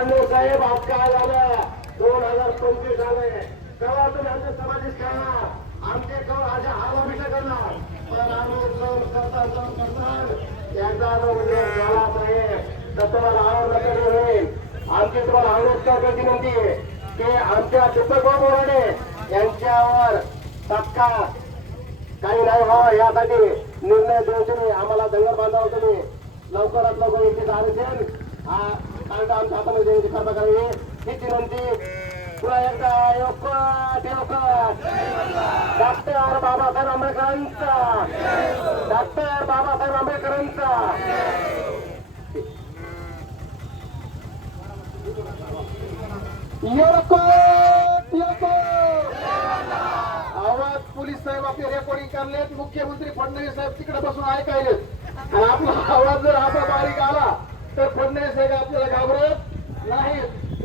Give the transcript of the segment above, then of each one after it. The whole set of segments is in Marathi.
फडणवीस साहेब आज काय झालं 2025 आले तेव्हा तुम्ही आमचे समाधीच करणार आमचे कळ अशा हावामिषा करणार पण आम्ही सहन करणार एकदा उद्योग झाला साहेब तर तुम्हाला आवडलं कधी होईल आमची तुम्हाला आवडत विनंती आहे की आमच्या दीपक बोराडे यांच्यावर तात्काळ काही नाही व्हावं यासाठी निर्णय देऊ तुम्ही आम्हाला दंगल बांधावं तुम्ही लवकरात लवकर इथे आरक्षण हा कारण आमच्या हातामध्ये करता करावी हीच विनंती पुन्हा एकदा डॉक्टर बाबासाहेब आंबेडकरांचा डॉक्टर बाबासाहेब आंबेडकरांचा आवाज पोलीस साहेब आपले रेकॉर्डिंग करलेत मुख्यमंत्री फडणवीस साहेब तिकडे बसून ऐकायलेत आणि आपला आवाज जर असा बारीक आला तर फडणवीस साहेब आपल्याला घाबरत नाही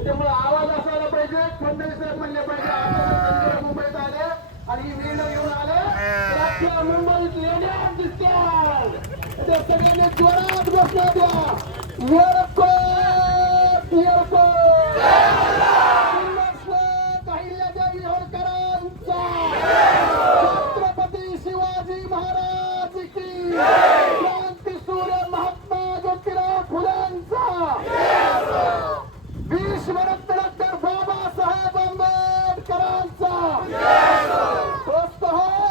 त्यामुळे आवाज असायला पाहिजे फडणवीस साहेब म्हणले पाहिजे आता मुंबईत आले आणि ही निर्णय घेऊन आले तर आपल्या मुंबईत लेण्या दिसतात त्या सगळ्यांनी जोरात बसल्या द्या छत्रपती शिवाजी महाराज की क्रांती सूर्य महात्मा ज्योतिराव फुलेंचा विश्वरत्न डॉक्टर बाबासाहेब आंबेडकरांचा दोस्त हो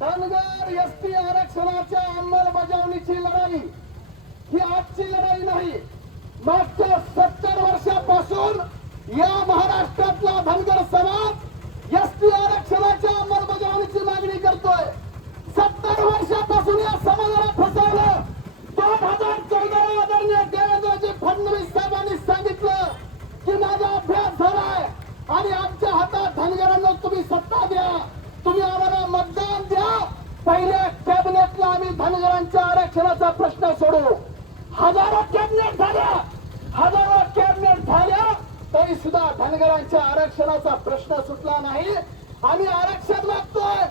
धनगर एसटी आरक्षणाच्या अंमलबजावणीची लढाई ही आजची लढाई नाही मागच्या 70 वर्षापासून या महाराष्ट्रातला धनगर समाज एसटी आरक्षणाच्या अंमलबजावणीची मागणी करतोय 70 वर्षापासून या समाजाला फसवलं 2014 आदरणीय देवेंद्रजी फडणवीस साहेबांनी सांगितलं की माझा अभ्यास झालाय आणि आमच्या हातात धनगरांना तुम्ही सत्ता द्या तुम्ही आम्हाला मतदान द्या पहिल्या कॅबिनेटला आम्ही धनगरांच्या आरक्षणाचा प्रश्न सोडू हजारो कॅबिनेट झाल्या तरी सुद्धा धनगरांच्या आरक्षणाचा प्रश्न सुटला नाही आम्ही आरक्षण मागतोय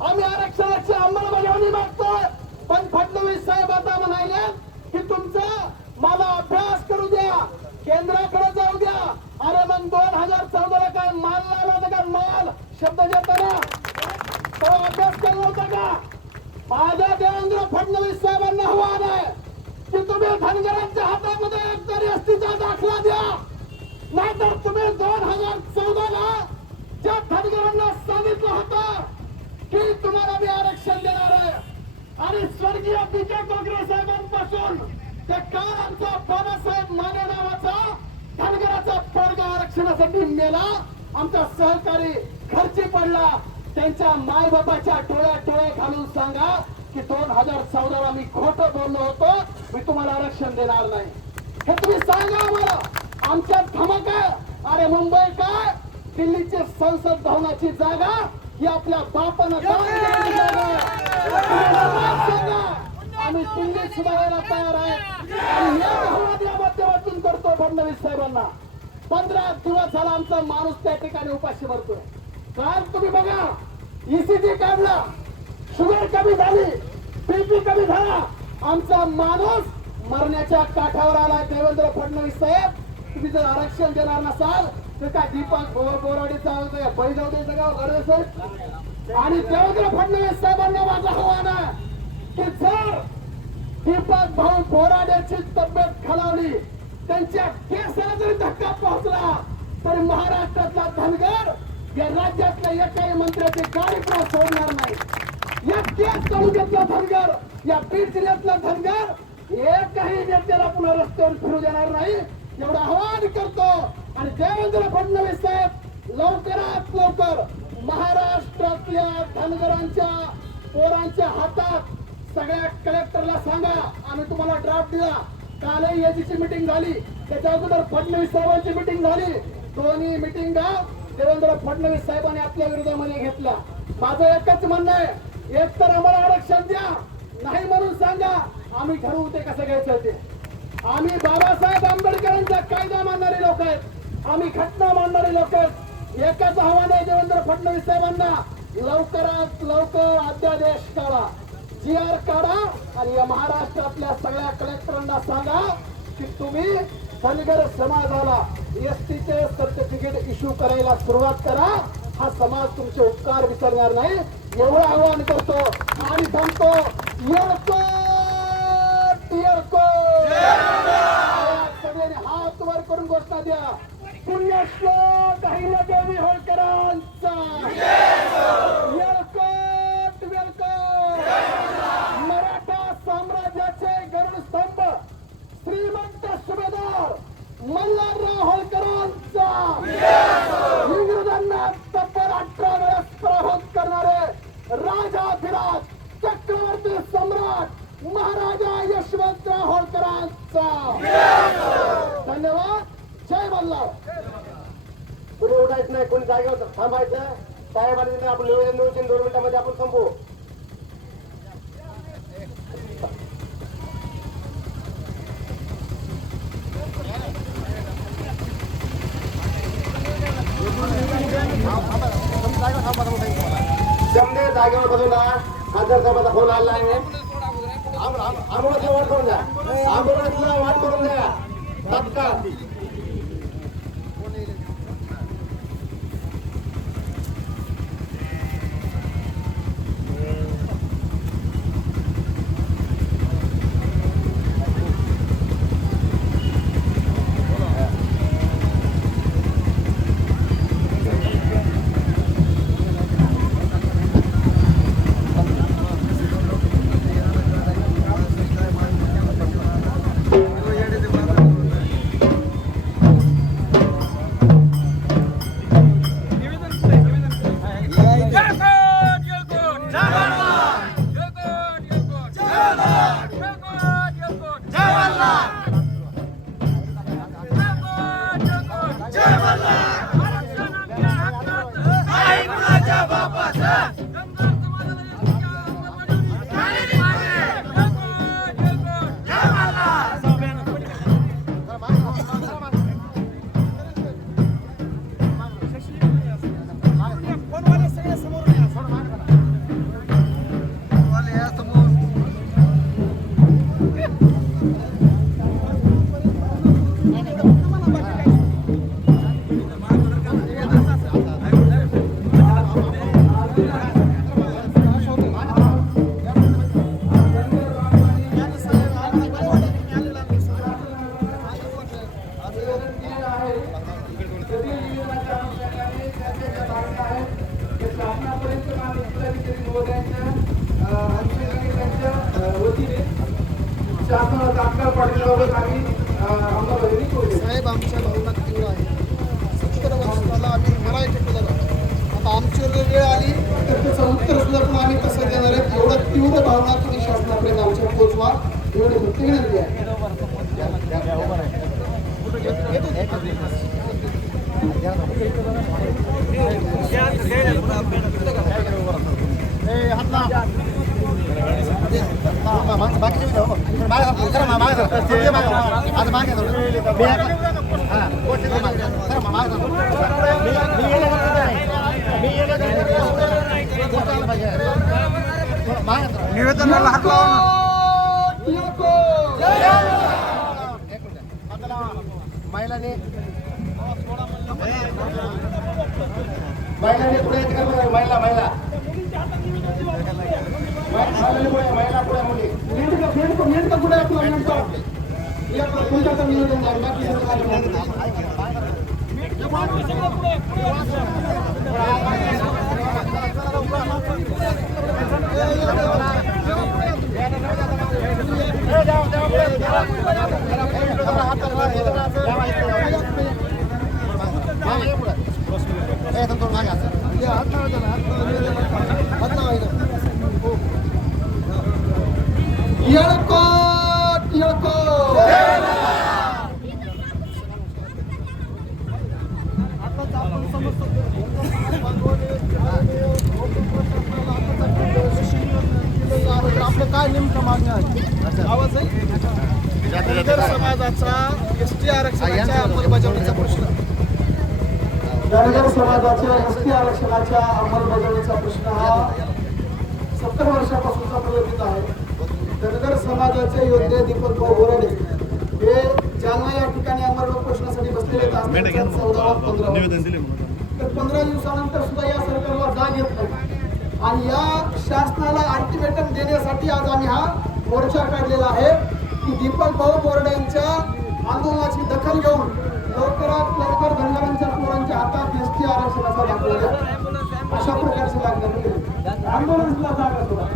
आम्ही आरक्षणाची अंमलबजावणी मागतोय पण फडणवीस साहेब आता म्हणाले की तुमचा मला अभ्यास करू द्या केंद्राकडे जाऊ द्या अरे मग 2014 ला काय माल लावला होता का माल शब्द देताना तो अभ्यास केला होता का माझ्या देवेंद्र फडणवीस साहेबांना आव्हान आहे की तुम्ही धनगरांच्या हातामध्ये एकतरी एसटीचा दाखला द्या नाहीतर तुम्ही 2014 ला ज्या धनगरांना सांगितलं होतं की तुम्हाला मी आरक्षण देणार आहे आणि स्वर्गीय विजय गोगरे साहेबांपासून ते काल आमचा बाबासाहेब माने नावाचा धनगराचा पोरगा आरक्षणासाठी मेला आमचा सहकारी खर्ची पडला त्यांच्या मायबापाच्या टोळ्या घालून सांगा की 2014 ला मी खोटं बोललो होतो मी तुम्हाला आरक्षण देणार नाही हे तुम्ही सांगा आम्हाला आमच्या धमक आहे अरे मुंबई काय दिल्लीची संसद भवनाची जागा ही आपल्या बापानं आम्ही दिल्लीत सुधारायला तयार आहे आणि या माध्यमातून करतो फडणवीस साहेबांना 15 दिवस झाला आमचा माणूस त्या ठिकाणी उपाशी भरतोय काल तुम्ही बघा ईसीजी काढला शुगर कमी झाली बीपी कमी झाला आमचा माणूस मरण्याच्या काठावर आला देवेंद्र फडणवीस साहेब तुम्ही जर आरक्षण देणार नसाल तर काय दीपक बोराडे चालतंय बैजाव द्यायचं गाव घडवेस आणि देवेंद्र फडणवीस साहेबांना माझं आव्हान आहे की जर दीपक भाऊ बोराडेची तब्येत खालावली त्यांच्या केसाला जरी धक्का पोहोचला तरी महाराष्ट्रातला धनगर या राज्यातल्या एकाही मंत्र्याची गाडी पण सोडणार नाही या केस तालुक्यातला धनगर या बीड जिल्ह्यातला धनगर एकही नेत्याला पुन्हा रस्त्यावर फिरू देणार नाही एवढं आवाहन करतो आणि देवेंद्र फडणवीस साहेब लवकरात लवकर महाराष्ट्रातल्या धनगरांच्या पोरांच्या हातात सगळ्या कलेक्टरला सांगा आम्ही तुम्हाला ड्राफ्ट दिला कालही याची मीटिंग झाली त्याच्या अगोदर फडणवीस साहेबांची मीटिंग झाली दोन्ही मीटिंगा देवेंद्र फडणवीस साहेबांनी आपल्या विरोधामध्ये घेतल्या माझं एकच म्हणणं आहे एक तर आम्हाला आरक्षण द्या नाही म्हणून सांगा आम्ही ठरवू ते कसं घ्यायचं ते आम्ही बाबासाहेब आंबेडकरांचा कायदा मानणारे लोक आहेत आम्ही घटना मानणारे लोक आहेत एकच आव्हान आहे देवेंद्र फडणवीस साहेबांना लवकरात लवकर अध्यादेश काढा GR काढा आणि या महाराष्ट्रातल्या सगळ्या कलेक्टरांना सांगा की तुम्ही धनगर समाजाला एसटीचे सर्टिफिकेट इश्यू करायला सुरुवात करा. हा समाज तुमचे उपकार विसरणार नाही एवढं आवाहन करतो आणि सांगतो येळकोट येळकोट. सगळ्यांनी हात वर करून घोषणा द्या. पुण्यश्लोक अहिल्यादेवी होळकरांचा येळकोट येळकोट. मराठा साम्राज्याचे गरुडस्तंभ श्रीमंत सुभेदार मल्हारराव होळकरांचा. इंग्रजांना तब्बल 18 वेळेस पराभूत करणारे राजाधिराज चक्रवर्ती सम्राट महाराजा यशवंतराव होळकरांचा. धन्यवाद. जय मल्हार. कुणी उठायचं नाही, कोणी जागेवर थांबायचं. साहेबांनी आपण निवेदन 2 मिनिटांमध्ये आपण संपू. जमणे जागेवर बसून जा. खासदार साहेबांचा फोन आला आहे. आंबोळ्यातला वाट करून द्या. आंबोळ्यातला वाट करून द्या तात्काळ. साहेब आमच्या भावनात तीव्र आहे. 70 वर्षाला आम्ही मराठी झालो. आता आमची वेळ आली तर त्याचं उत्तर सुद्धा पण आम्ही कसं देणार आहे एवढं तीव्र भावना तुम्ही शासनापर्यंत आमच्या पोहोचवा एवढी भक्ती विनंती आहे. निवेदनाला हात लावा. महिलांनी पुढे महिला महिला महिला पुढे मुली नेमकं पुढे आपलं तुमच्याकडे निवेदन आहे. बाकी येळकोट येळकोट. आपलं काय नेमकं मागणी आहे? आवाज आहे. धनगर समाजाचा एसटी आरक्षणाच्या अंमलबजावणीचा प्रश्न. धनगर समाजाच्या एसटी आरक्षणाच्या अंमलबजावणीचा प्रश्न हा 70 वर्षापासूनचा प्रलंबित आहे. धनगर समाजाचे योद्धे दीपक भाऊ बोराडे हे जालना या ठिकाणी त्यांचा 14वा निवेदन दिले म्हणून तर 15 दिवसानंतर सुद्धा या सरकारला जाग येत नाही आणि या शासनाला अल्टिमेटम देण्यासाठी आज आम्ही हा मोर्चा काढलेला आहे की दीपक भाऊ बोर्डेंच्या आंदोलनाची दखल घेऊन लवकरात लवकर धनगरांच्या पोरांच्या हातात एसटी आरक्षणाचा दाखला द्या. अशा प्रकारची मागणी केली. आंदोलन सुद्धा जागा सोडा.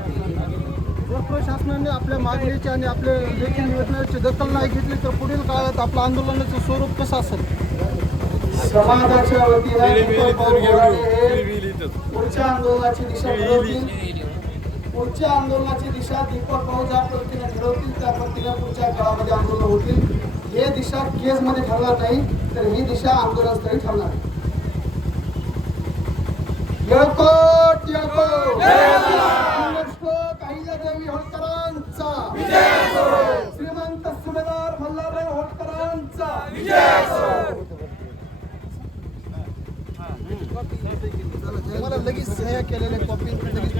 जर प्रशासनाने आपल्या मागणीची आणि आपल्या लेखी निवेदनाची दखल नाही घेतली तर पुढील काळात आपलं आंदोलनाचं स्वरूप कसं असेल? समाजाच्या वतीने दीपक भाऊ बोराडे हे पुढच्या आंदोलनाची दिशा ठरवतील. पुढच्या आंदोलनाची दिशा दीपक भाऊ ज्या पद्धतीने ठरवतील त्या पद्धतीने पुढच्या काळामध्ये आंदोलन होतील. हे दिशा केजमध्ये ठरणार नाही तर ही दिशा आंदोलनस्थळी ठरणार आहे. येळकोट येळकोट अहिल्यादेवी होळकरांचा श्रीमंत सुभेदार मल्हारराव होळकरांचा मला लगेच सह्या केलेल्या कॉपी लगेच